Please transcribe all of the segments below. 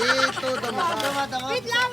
Ito, dama. Wait lang.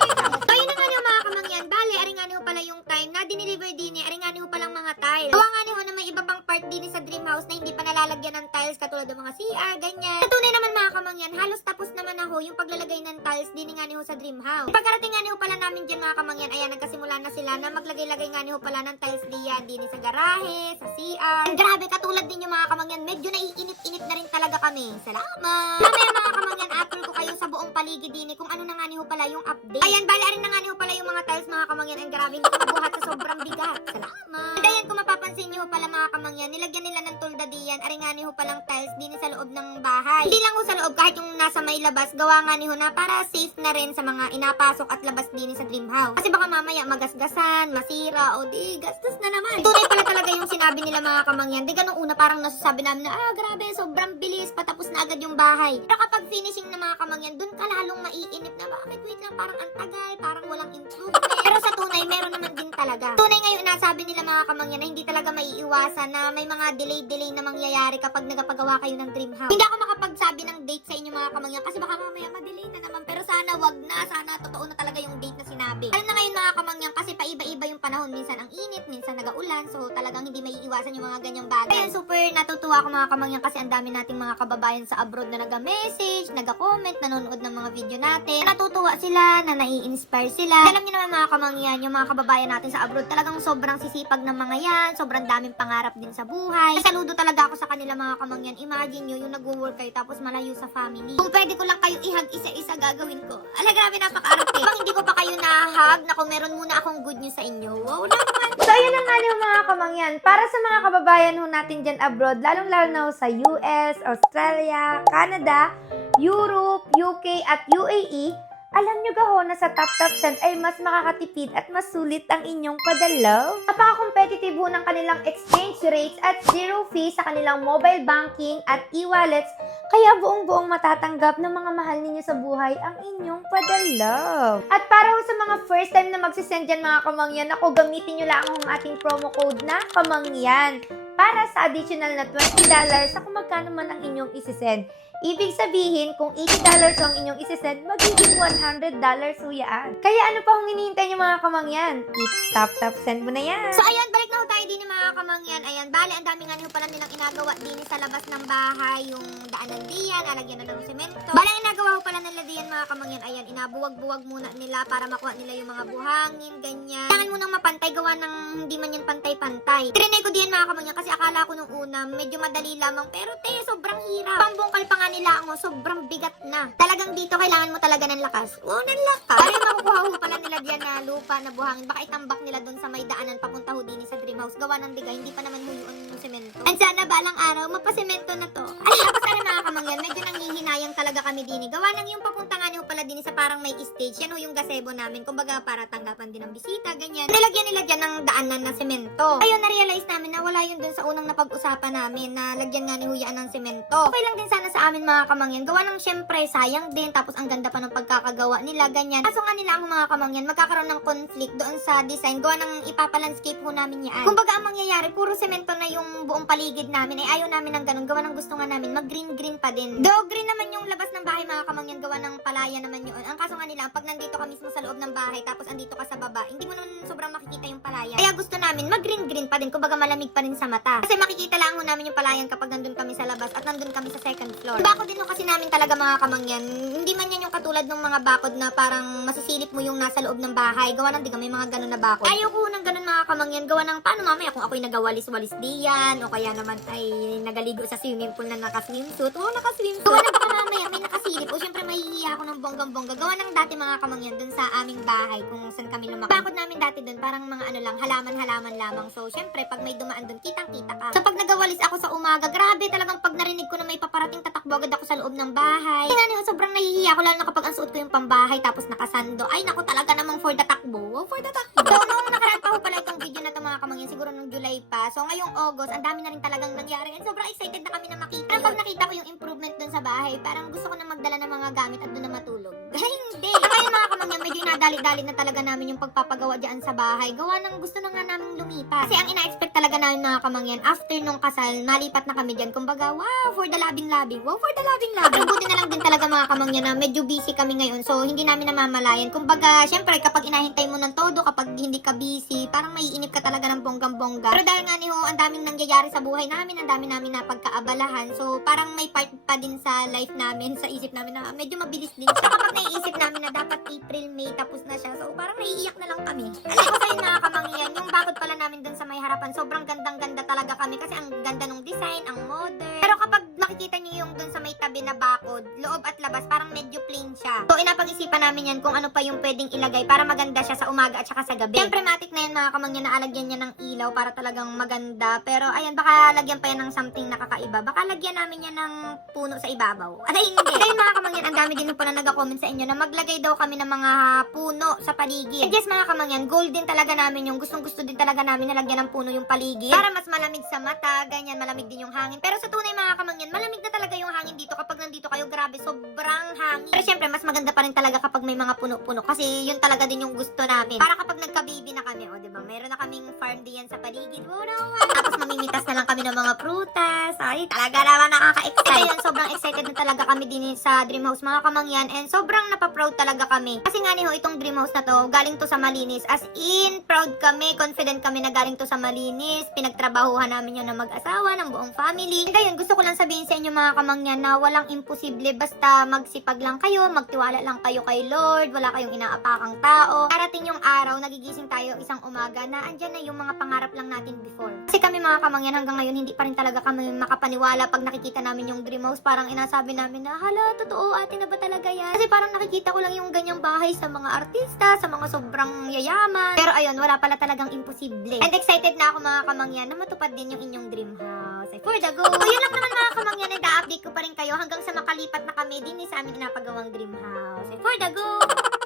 So, yun na nga niyo mga kamangyan. Bale, ari nga niyo pala yung time na diniliver din ari nga niyo palang mga tiles. Gawa nga niyo na may iba pang part din sa dream house na hindi pa nalalagyan ng tiles katulad ng mga CR, ganyan. Sa tunay naman mga kamangyan, halos tapos naman ako yung paglalagay ng tiles din nga niyo sa dream house. Pagkarating nga niyo pala namin dyan mga kamangyan, ayan, nagkasimula na sila na maglagay-lagay nga niyo pala ng tiles diyan din sa garahe, sa CR. And grabe, katulad din yung mga kamangyan, medyo naiinit-init na rin talaga kami. Salamat! Mamaya mga kamangyan, upload ko kayo sa buong paligid din kung ano na nga niyo pala yung update. Ayan, bali rin na nga niyo pala yung mga tiles mga kamangyan, and grabe, hindi ko nabuhat sa sobrang bigat. Salamat! And ayan, kung mapapansin niyo pala mga kamangyan, nilagyan nila ng tulda diyan, ari nga niyo palang tiles din sa loob ng bahay. Hindi lang ho sa loob, kahit yung nasa may labas, gawa nga niyo na para safe na rin sa mga inapasok at labas din sa dream house. Kasi baka mamaya magasgasan, masira, o di gastos na naman. Tunay pala talaga yung sinabi nila mga kamangyan. Di ganun una parang nasasabi namin na, grabe, sobrang bilis, patapos na agad yung bahay. Pero kapag finishing na mga kamangyan, dun ka lalong maiinip na, bakit wait lang, parang ang tagal, parang walang improvement. Pero sa tunay, meron naman din talaga. Tunay ngayon, nasabi nila mga kamangyan na hindi talaga maiiwasan na may mga delay na mangyayari kapag nagpagawa kayo ng dream house. Hindi ako makapagsabi ng date sa inyo mga kamangyan kasi baka mamaya ma-delay na naman. Pero sana wag na, sana totoo na talaga yung date na sinabi. Ayun na ngayon mga kamangyan kasi paiba-iba yung panahon. Minsan ang init, minsan nag-uulan. So talagang hindi maiiwasan yung mga ganyang bagay. Ayun, super natutuwa ako mga kamangyan kasi ang dami nating mga kababayan sa abroad na nag-message, nag-comment, nanonood ng mga video natin. Natutuwa sila, na nai-inspire sila. Alam niyo naman mga kamangyan, yung mga kababayan natin sa abroad talagang sobrang sisipag ng mga yan. Sobrang daming pangarap din sa buhay. Saludo talaga ako sa kanila mga kamangyan. Imagine nyo yung nag-work kayo tapos malayo sa family. Kung pwede ko lang kayo ihag isa-isa gagawin ko. Ala, grabe, napaka-arte. Pag hindi ko pa kayo nahag, naku, meron muna akong good news sa inyo. Wow naman. So, ayun na nga yung mga kamangyan. Para sa mga kababayan ho natin dyan abroad, lalong-lalo na ho sa US, Australia, Canada, Europe, UK, at UAE, alam nyo gaho na sa TapTap Send ay mas makakatipid at mas sulit ang inyong padalaw. Napaka-competitive ho ng kanilang exchange rates at zero fee sa kanilang mobile banking at e-wallets, kaya buong-buong matatanggap ng mga mahal ninyo sa buhay ang inyong padalaw. At para ho sa mga first time na magsisend dyan mga kamangyan, ako gamitin nyo lang ang ating promo code na kamangyan para sa additional na $20 sa kung magkano man ang inyong isisend. Ibig sabihin, kung $80 ang inyong isisend, magiging $100 ho yan. Kaya ano pa hong hinihintay niyo mga kamangyan? I-tap-tap send mo na yan. So ayan, balik na ho tayo din mga kamangyan. Ayan, bale, ang dami nga niyo pala nilang inagawa din sa labas ng bahay. Yung daanan diyan, alagyan na ng semento. Bale, inagawa ho pala nila diyan mga kamangyan. Ayan, inabuwag-buwag muna nila para makuha nila yung mga buhangin, ganyan. Kailangan mo nang mapantay, gawa ng hindi man yan pantay-pantay. Trinay ko diyan mga kamangyan kasi akala ko nung una, medyo madali lamang. Pero sobrang hirap. Pambungkal pa nga nila ako, sobrang bigat na. Talagang dito, kailangan mo talaga ng lakas. Oo, ng lakas. Para makukuha ho pala nila diyan na lupa, na buhangin. Baka itambak nila dun sa may daanan papunta ho din sa dream house. Gawa ng digay, hindi pa naman ho yung semento. And sana balang araw, mapasemento na to. Ay, tapos sana mga kamangyan, medyo nanghihinayang talaga kami din. Gawa ng yung papunta nga niyo pala din sa parang may stage. Yan ho yung gazebo namin. Kumbaga para tanggapan din ng bisita, ganyan. Nilagyan nila dyan ng daanan na semento. Ayun, na-realize namin na wala yun dun sa unang napag-usapan namin na lagyan nga ni Huyaan ng semento. Okay lang din sana sa amin mga kamangyan. Gawa ng syempre, sayang din. Tapos ang ganda pa ng pagkakagawa nila, ganyan. Kaso nga nila ang mga kamangyan, magkakaroon ng conflict doon sa design. Gawa ng ipapalandscape ho namin yan. Kumbaga ang mangyayari, puro semento na yung buong paligid namin. Ay ayaw namin ng ganun. Gawa ng gusto nga namin, mag-green-green pa din. Do green naman yung labas ng bahay mga kamangyan. Gawa ng palaya naman yun. Ang kaso nga nila, pag nandito ka mismo sa loob ng bahay, tapos andito ka sa baba, hindi mo naman sobrang makikita yung palaya. Kaya gusto namin, mag-green-green pa din. Kumbaga malamig pa rin sa mata. Kasi makikita lang ho namin yung palayan kapag nandun kami sa labas at nandun kami sa second floor. Bako din ho kasi namin talaga mga kamangyan. Hindi man yan yung katulad ng mga bakod na parang masisilip mo yung nasa loob ng bahay. Gawa ng diga, may mga ganun na bakod. Ayaw ko ng ganun mga kamangyan. Gawa ng paano mamaya kung ako'y nagawalis-walis diyan o kaya naman ay nagaligo sa swimming pool na naka-swimsuit. Oo, naka-swimsuit. Gawa ng baka mamaya may nakasilip o syempre mahihiya ako ng bonggang-bongga. Gawa ng dati mga kamangyan dun sa aming bahay kung saan kami lumaki. Bakod namin dati dun parang mga ano lang, halaman-halaman lamang. So syempre pag may dumaan dun, kitang-kita ka. So pag nagawalis ako sa umaga, grabe talagang pag narinig ko na may paparating, tatakbo agad ako sa loob ng bahay. Kaya sobrang nahihiya ako lalo na kapag ang suot ko yung pambahay tapos nakasando. Ay naku, talaga namang for the takbo. Wow, for the takbo. So nung nakaraan pa ko pala itong video na ito mga kamangyan, siguro nung July July pa. So ngayong August, ang dami na rin talagang nangyari. And sobrang excited na kami na makita. Parang pag nakita ko yung improvement dun sa bahay, parang gusto ko na magdala ng mga gamit at dun na matulog. Ay, hindi. Ngayon mga kamangyan, medyo inadali-dali na talaga namin yung pagpapagawa dyan sa bahay. Gawa ng gusto na nga namin lumipat. Kasi ang ina-expect talaga namin mga kamangyan, after nung kasal, malipat na kami dyan. Kumbaga, wow, for the labing-labing. Wow, for the labing-labing. Pero buti na lang din talaga mga kamangyan na medyo busy kami ngayon. So, hindi namin namamalayan. Kumbaga, syempre, kapag inahintay mo ng todo, kapag hindi ka busy, parang maiinip ka talaga ng bonggang-bongga. Pero dahil nga ni ho, ang daming nangyayari sa buhay namin, ang dami namin na pagkaabalahan. So, parang may part pa din sa life namin, sa isip namin na medyo mabilis din. So, kapag naiisip namin na dapat April, May, tapos na siya. So, parang naiiyak na lang kami. Alam ko sa'yo mga kamangyan, yung bakod pala namin dun sa may harapan, sobrang gandang-ganda talaga kami kasi ang ganda ng design, ang modern. Pero kapag makikita niyo yung dun sa may tabi na bakod, loob at labas, parang medyo plain siya. So, inapag-isipan namin yan kung ano pa yung pwedeng ilagay para maganda siya sa umaga at saka sa gabi. Siyempre, matik na yan mga kamangyan na alagyan niya ng ilaw para talagang maganda. Pero, ayan, baka lagyan pa yan ng something na kakaiba. Baka lagyan namin yan ng puno sa ibabaw. Ay, hindi. Kaya mga kamangyan, ang dami din po na nag-comment sa inyo na maglagay daw kami ng mga puno sa paligid. And yes, mga kamangyan, goal din talaga namin yung gustong-gusto din talaga namin na lagyan ng puno yung paligid. Para mas malamig sa mata, ganyan, malamig din yung hangin. Pero sa tunay mga kamangyan, malamig na talaga yung hangin dito kapag nandito kayo. Grabe, sobrang hangin. Pero syempre, mas maganda pa rin talaga kapag may mga puno-puno kasi yun talaga din yung gusto namin. Para kapag nagka-baby na kami, o diba, meron na kaming farm diyan sa paligid. Wow naman. Tapos mamimitas na lang kami ng mga prutas. Ay, talaga naman nakaka-excite. Ayun, sobrang excited na talaga kami din sa dream house mga kamangyan. And sobrang napaproud talaga kami. Kasi nga niho, itong dream house na to, galing to sa Malinis. As in, proud kami, confident kami na galing to sa Malinis. Pinagtrabahuhan namin yun na mag-asawa, ng buong family. And ayun, gusto ko lang sabihin sa inyo mga kamangyan na walang imposible. Basta magsipag lang kayo, magtiwala lang kayo kay Lord, wala kayong inaapakang tao. Darating yung araw, nagigising tayo isang umaga na andyan na yung mga pangarap lang natin before. Kasi kami mga kamangyan hanggang ngayon, hindi pa rin talaga kami makapaniwala pag nakikita namin yung dream house. Parang inasabi namin na, hala, totoo, ate na ba talaga yan? Kasi parang nakikita ko lang yung ganyang bahay sa mga artista, sa mga sobrang yayaman. Pero ayun, wala pala talagang imposible. And excited na ako mga kamangyan na matupad din yung inyong dream house. Ay, for the go! So, yun lang naman mga kamangyan, i-update ko pa rin kayo hanggang sa makalipat na kami din sa amin inapagawang dream house. Ay, for the go!